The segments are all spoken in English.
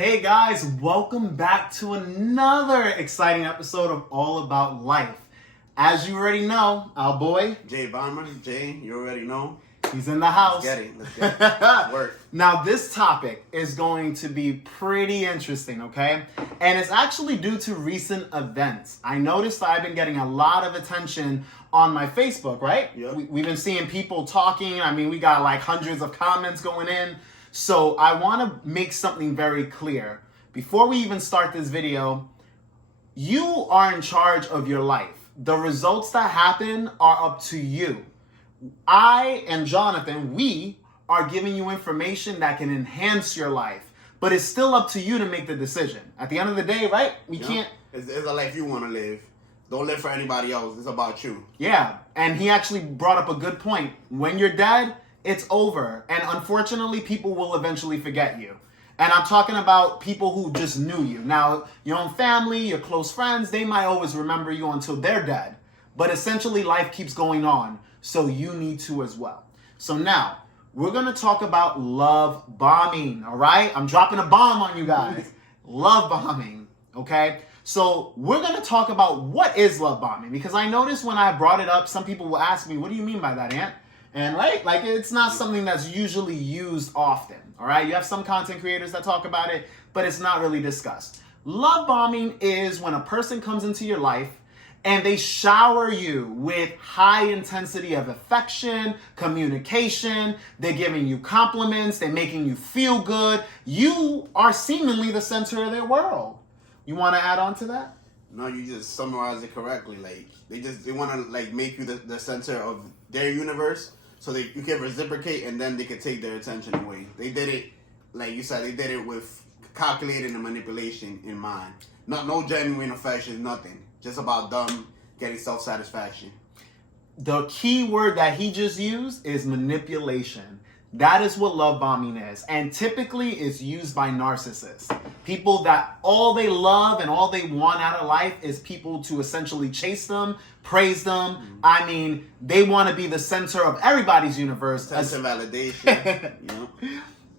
Hey guys, welcome back to another exciting episode of All About Life. As you already know, our boy Jay Bomber, Jay, you already know. He's in the house. Let's get it. Let's work. Now this topic is going to be pretty interesting, okay? And it's actually due to recent events. I noticed I've been getting a lot of attention on my Facebook, right? Yep. We've been seeing people talking. I mean, we got like hundreds of comments going in. So I want to make something very clear. Before we even start this video, you are in charge of your life. The results that happen are up to you. I and Jonathan, we are giving you information that can enhance your life, but it's still up to you to make the decision. At the end of the day, right? We can't. It's a life you want to live. Don't live for anybody else. It's about you. Yeah, and he actually brought up a good point. When you're dead, it's over. And unfortunately, people will eventually forget you. And I'm talking about people who just knew you. Now, your own family, your close friends, they might always remember you until they're dead. But essentially, life keeps going on. So you need to as well. So now, we're going to talk about love bombing, all right? I'm dropping a bomb on you guys. Love bombing, okay? So we're going to talk about what is love bombing. Because I noticed when I brought it up, some people will ask me, what do you mean by that, Ant? And right, like it's not something that's usually used often, all right? You have some content creators that talk about it, but it's not really discussed. Love bombing is when a person comes into your life and they shower you with high intensity of affection, communication. They're giving you compliments. They're making you feel good. You are seemingly the center of their world. You want to add on to that? No, you just summarized it correctly. Like they want to like make you the center of their universe, so you can reciprocate, and then they can take their attention away. They did it, like you said, they did it with calculating and manipulation in mind. No genuine affection, nothing. Just about them getting self-satisfaction. The key word that he just used is manipulation. That is what love bombing is. And typically it's used by narcissists. People that all they love and all they want out of life is people to essentially chase them, praise them. Mm-hmm. I mean, they want to be the center of everybody's universe. Sense of validation.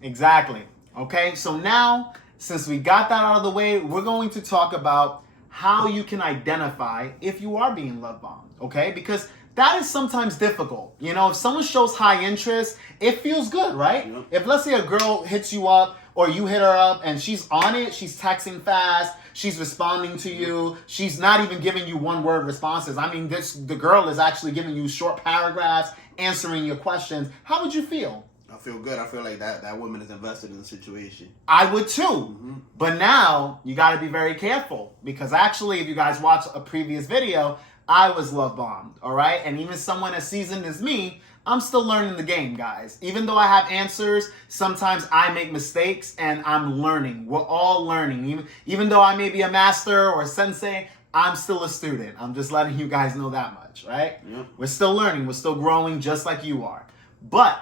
Exactly. Okay, so now, since we got that out of the way, we're going to talk about how you can identify if you are being love bombed, okay? Because that is sometimes difficult. You know, if someone shows high interest, it feels good, right? Yep. If let's say a girl hits you up or you hit her up and she's on it, she's texting fast, she's responding to you, she's not even giving you one-word responses. I mean, the girl is actually giving you short paragraphs, answering your questions. How would you feel? I feel good. I feel like that woman is invested in the situation. I would too. Mm-hmm. But now you got to be very careful because actually, if you guys watch a previous video, I was love bombed, all right? And even someone as seasoned as me, I'm still learning the game, guys. Even though I have answers, sometimes I make mistakes and I'm learning. We're all learning. Even though I may be a master or a sensei, I'm still a student. I'm just letting you guys know that much, right? Yeah. We're still learning. We're still growing just like you are. But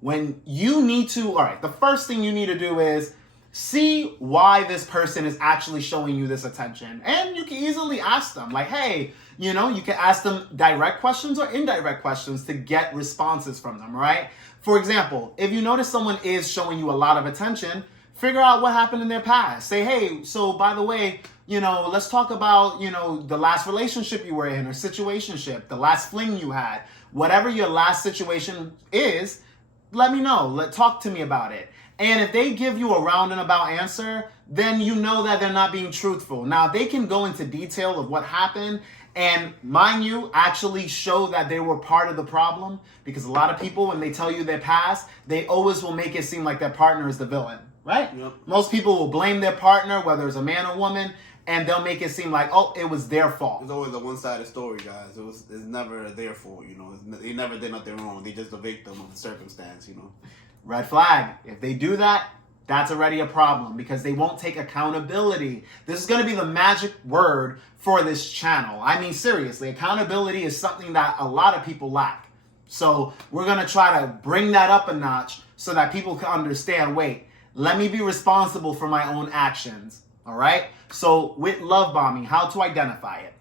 when you need to, all right, the first thing you need to do is see why this person is actually showing you this attention. And you can easily ask them, like, hey, you know, you can ask them direct questions or indirect questions to get responses from them, right? For example, if you notice someone is showing you a lot of attention, figure out what happened in their past. Say, hey, so by the way, you know, let's talk about, you know, the last relationship you were in or situationship, the last fling you had, whatever your last situation is, let me know. Talk to me about it. And if they give you a roundabout answer, then you know that they're not being truthful. Now, they can go into detail of what happened and, mind you, actually show that they were part of the problem, because a lot of people, when they tell you their past, they always will make it seem like their partner is the villain, right? Yep. Most people will blame their partner, whether it's a man or woman, and they'll make it seem like, oh, it was their fault. It's always a one-sided story, guys. It's never their fault, you know. They never did nothing wrong. They just the victim of the circumstance, you know. Red flag. If they do that, that's already a problem because they won't take accountability. This is going to be the magic word for this channel. I mean, seriously, accountability is something that a lot of people lack. So we're going to try to bring that up a notch so that people can understand, wait, let me be responsible for my own actions. All right. So with love bombing, how to identify it.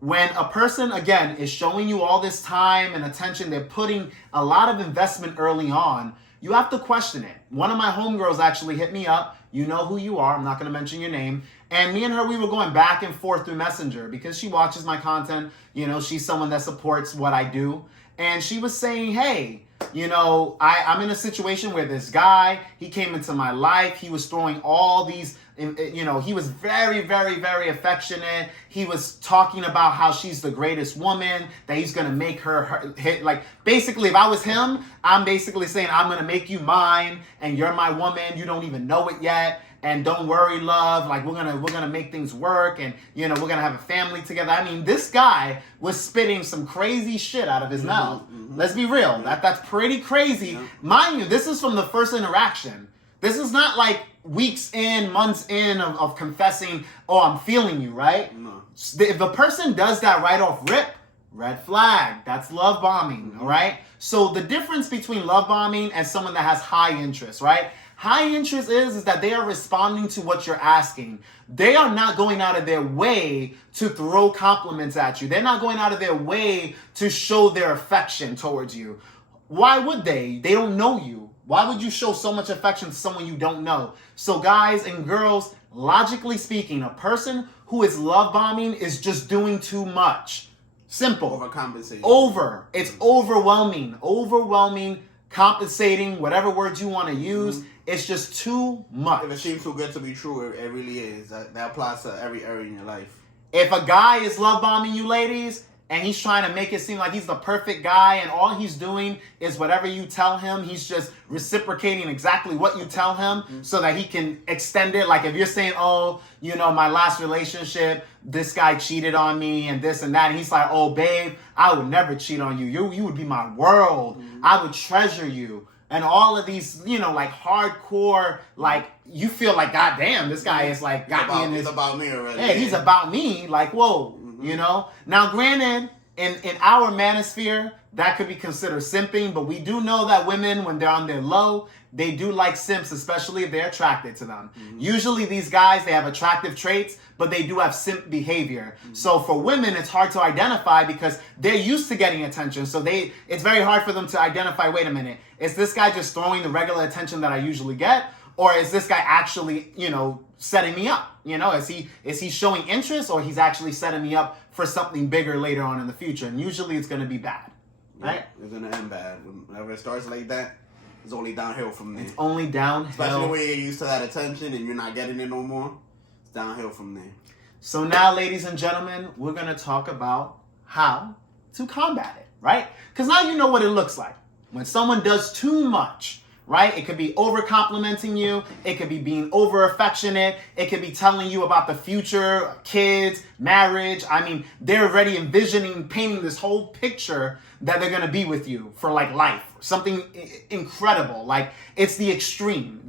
When a person, again, is showing you all this time and attention, they're putting a lot of investment early on, you have to question it. One of my homegirls actually hit me up You know who you are. I'm not going to mention your name. And me and her, we were going back and forth through Messenger because she watches my content. You know, she's someone that supports what I do. And she was saying, hey, you know, I'm in a situation where this guy, he came into my life. He was throwing all these, you know, he was very, very, very affectionate. He was talking about how she's the greatest woman, that he's going to make her hit. Like, basically, if I was him, I'm basically saying, I'm going to make you mine and you're my woman. You don't even know it yet. And don't worry, love, like we're gonna make things work, and you know, we're gonna have a family together. I mean, this guy was spitting some crazy shit out of his mouth. Let's be real. That's pretty crazy. Mind you, this is from the first interaction. This is not like weeks in, months in of confessing, oh, I'm feeling you, right? No. If the person does that right off rip, red flag. That's love bombing, all right? So the difference between love bombing and someone that has high interest, right? High interest is that they are responding to what you're asking. They are not going out of their way to throw compliments at you. They're not going out of their way to show their affection towards you. Why would they? They don't know you. Why would you show so much affection to someone you don't know? So guys and girls, logically speaking, a person who is love bombing is just doing too much. Simple. Overcompensation. It's overwhelming. Overwhelming, compensating, whatever words you want to use. It's just too much. If it seems too good to be true, it really is. That applies to every area in your life. If a guy is love bombing you ladies, and he's trying to make it seem like he's the perfect guy, and all he's doing is whatever you tell him, he's just reciprocating exactly what you tell him so that he can extend it. Like if you're saying, oh, you know, my last relationship, this guy cheated on me and this and that. And he's like, oh, babe, I would never cheat on you. You would be my world. I would treasure you. And all of these, you know, like hardcore, like you feel like, God damn, this guy is like got me in this. He's about me already. Yeah, he's about me. Like, whoa, you know. Now, granted, in our manosphere, that could be considered simping, but we do know that women, when they're on their low, they do like simps, especially if they're attracted to them. Usually these guys, they have attractive traits, but they do have simp behavior. So for women, it's hard to identify because they're used to getting attention. So it's very hard for them to identify, wait a minute, is this guy just throwing the regular attention that I usually get? Or is this guy actually, you know, setting me up? You know, is he showing interest, or he's actually setting me up for something bigger later on in the future? And usually it's going to be bad, right? It's going to end bad. Whenever it starts like that, it's only downhill from there. It's only downhill. Especially when you're used to that attention and you're not getting it no more. It's downhill from there. So now, ladies and gentlemen, we're going to talk about how to combat it, right? Because now you know what it looks like. When someone does too much, right? It could be over complimenting you. It could be being over affectionate. It could be telling you about the future, kids, marriage. I mean, they're already envisioning, painting this whole picture that they're going to be with you for like life. Something incredible. Like it's the extreme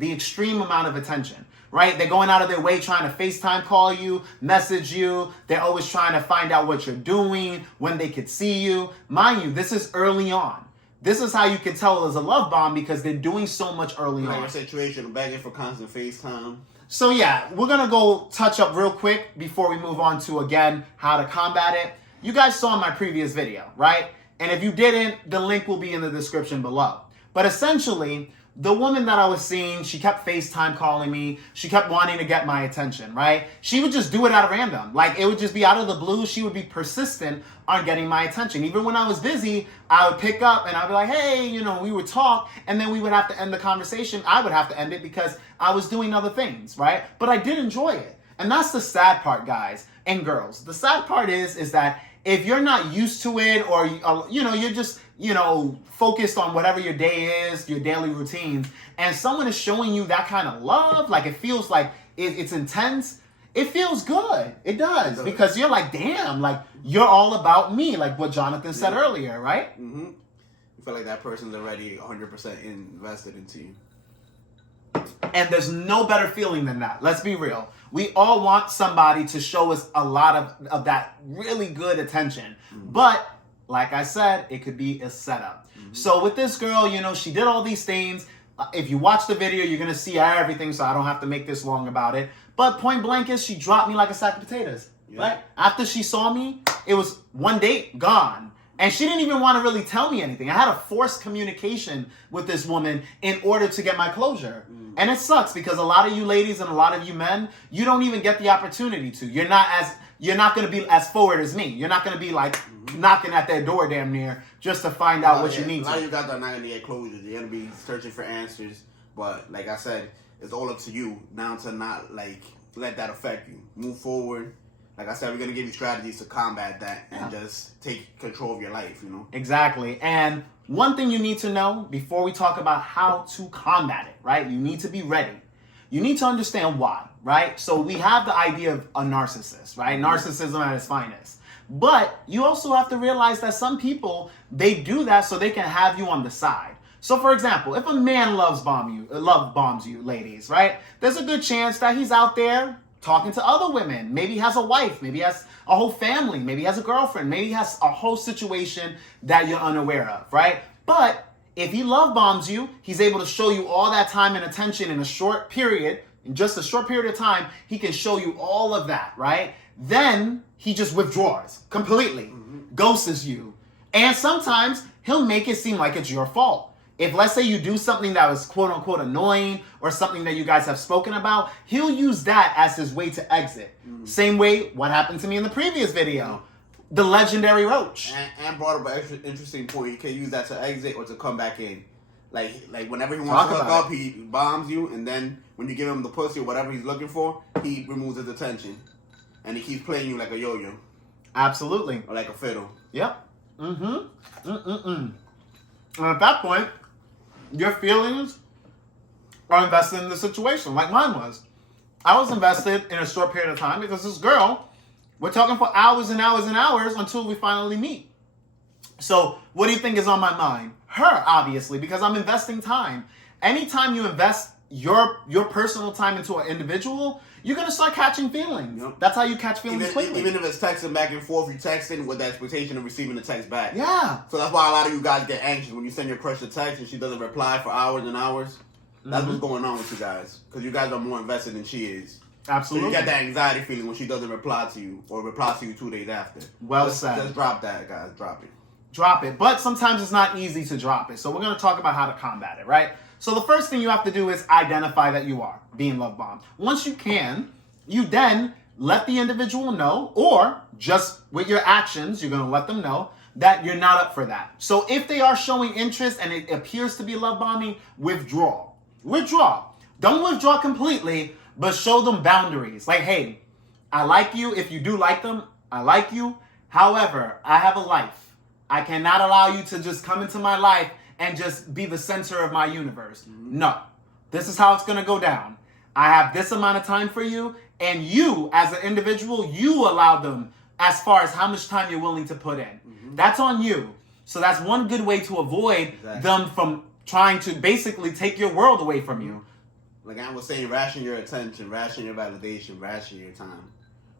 amount of attention, right? They're going out of their way trying to FaceTime call you, message you. They're always trying to find out what you're doing, when they could see you. Mind you, this is early on. This is how you can tell there's a love bomb, because they're doing so much early on. Like a situation, begging for constant FaceTime. So yeah, we're going to go touch up real quick before we move on to, again, how to combat it. You guys saw my previous video, right? And if you didn't, the link will be in the description below. But essentially, the woman that I was seeing, she kept FaceTime calling me. She kept wanting to get my attention, right? She would just do it out of random. Like, it would just be out of the blue. She would be persistent on getting my attention. Even when I was busy, I would pick up and I'd be like, hey, you know, we would talk. And then we would have to end the conversation. I would have to end it because I was doing other things, right? But I did enjoy it. And that's the sad part, guys and girls. The sad part is that if you're not used to it, or, you know, you're just, you know, focused on whatever your day is, your daily routines, and someone is showing you that kind of love, like it feels like it's intense, it feels good. It does. Because you're like, damn, like you're all about me, like what Jonathan said earlier, right? You feel like that person's already 100% invested into you. And there's no better feeling than that. Let's be real. We all want somebody to show us a lot of that really good attention. But like I said, it could be a setup. So with this girl, you know, she did all these things. If you watch the video, you're going to see everything, so I don't have to make this long about it. But point blank is, she dropped me like a sack of potatoes. Right? After she saw me, it was one date, gone. And she didn't even want to really tell me anything. I had to force communication with this woman in order to get my closure. And it sucks because a lot of you ladies and a lot of you men, you don't even get the opportunity to. You're not going to be as forward as me. You're not going to be like knocking at their door damn near just to find out what you need to. A lot of you guys are not going to get closure. You're going to be searching for answers. But like I said, it's all up to you now to not like let that affect you. Move forward. Like I said, we're going to give you strategies to combat that and just take control of your life, you know? Exactly. And one thing you need to know before we talk about how to combat it, right? You need to be ready. You need to understand why, right? So we have the idea of a narcissist, right? Narcissism at its finest. But you also have to realize that some people, they do that so they can have you on the side. So for example, if a man love bombs you, ladies, right? There's a good chance that he's out there talking to other women. Maybe he has a wife, maybe he has a whole family, maybe he has a girlfriend, maybe he has a whole situation that you're unaware of, right? But if he love bombs you, he's able to show you all that time and attention in a short period, in just a short period of time, he can show you all of that, right? Then he just withdraws completely, ghosts you. And sometimes he'll make it seem like it's your fault. If let's say you do something that was quote unquote annoying or something that you guys have spoken about, he'll use that as his way to exit. Same way what happened to me in the previous video. The legendary roach. And brought up an interesting point. You can use that to exit or to come back in. Like whenever he wants to hook up, he bombs you, and then when you give him the pussy or whatever he's looking for, he removes his attention. And he keeps playing you like a yo-yo. Absolutely. Or like a fiddle. Yep. And at that point, your feelings are invested in the situation, like mine was. I was invested in a short period of time because this girl, we're talking for hours and hours and hours until we finally meet. So what do you think is on my mind? Her, obviously, because I'm investing time. Anytime you invest your personal time into an individual, you're going to start catching feelings. Yep. That's how you catch feelings quickly. Even if it's texting back and forth, you're texting with the expectation of receiving the text back. Yeah. So that's why a lot of you guys get anxious when you send your crush a text and she doesn't reply for hours and hours. That's what's going on with you guys. Because you guys are more invested than she is. Absolutely. So you get that anxiety feeling when she doesn't reply to you or reply to you 2 days after. Well said. Just drop that, guys. Drop it. Drop it. But sometimes it's not easy to drop it. So we're going to talk about how to combat it, right? So the first thing you have to do is identify that you are being love bombed. Once you can, you then let the individual know, or just with your actions, you're going to let them know that you're not up for that. So if they are showing interest and it appears to be love bombing, withdraw. Withdraw. Don't withdraw completely, but show them boundaries. Like, hey, I like you. If you do like them, I like you. However, I have a life. I cannot allow you to just come into my life and just be the center of my universe. No. This is how it's going to go down. I have this amount of time for you, and you, as an individual, you allow them as far as how much time you're willing to put in. That's on you. So that's one good way to avoid them from trying to basically take your world away from you. Like I was saying, ration your attention, ration your validation, ration your time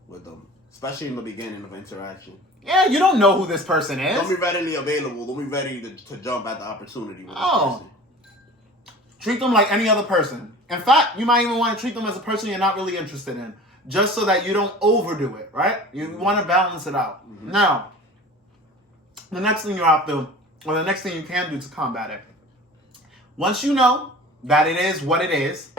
with them. Especially in the beginning of interaction. Yeah, you don't know who this person is. Don't be readily available. Don't be ready to jump at the opportunity with this person. Treat them like any other person. In fact, you might even want to treat them as a person you're not really interested in. Just so that you don't overdo it, right? You want to balance it out. Now, the next thing you have to, or the next thing you can do to combat it. Once you know that it is what it is,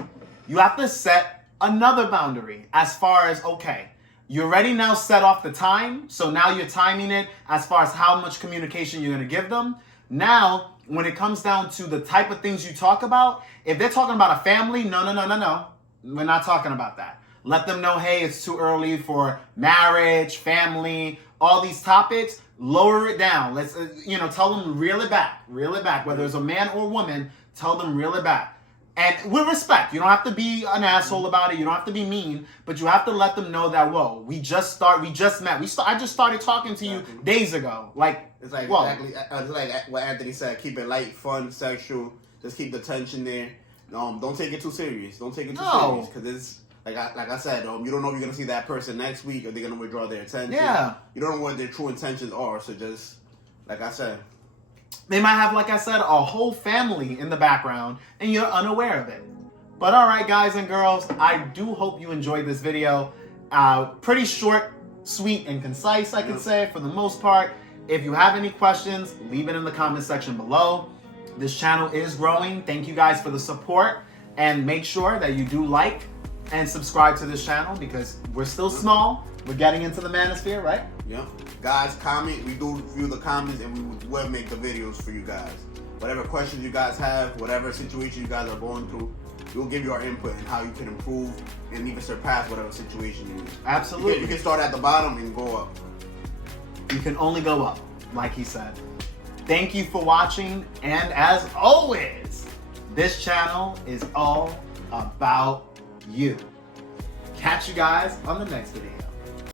you have to set another boundary as far as, okay, you already now set off the time, so now you're timing it as far as how much communication you're going to give them. Now, when it comes down to the type of things you talk about, if they're talking about a family, no. We're not talking about that. Let them know, hey, it's too early for marriage, family, all these topics. Lower it down. Let's, tell them reel it back. Whether it's a man or woman, tell them reel it back. And with respect, you don't have to be an asshole about it. You don't have to be mean, but you have to let them know that, whoa, we just met. I just started talking to you days ago. It's like whoa. exactly it's like what Anthony said. Keep it light, fun, sexual. Just keep the tension there. Don't take it too serious. Don't take it too serious because it's like I said. You don't know if you're gonna see that person next week or they're gonna withdraw their attention. Yeah. You don't know what their true intentions are. So just like I said. They might have, like I said, a whole family in the background, and you're unaware of it. But all right, guys and girls, I do hope you enjoyed this video. Pretty short, sweet, and concise, I could say, for the most part. If you have any questions, leave it in the comment section below. This channel is growing. Thank you guys for the support. And make sure that you do like and subscribe to this channel because we're still small. We're getting into the manosphere, right? Yep. Guys, comment. We do review the comments and we will make the videos for you guys. Whatever questions you guys have, whatever situation you guys are going through, we'll give you our input and how you can improve and even surpass whatever situation you're in. Absolutely. You can start at the bottom and go up. You can only go up, like he said. Thank you for watching. And as always, this channel is all about you. Catch you guys on the next video.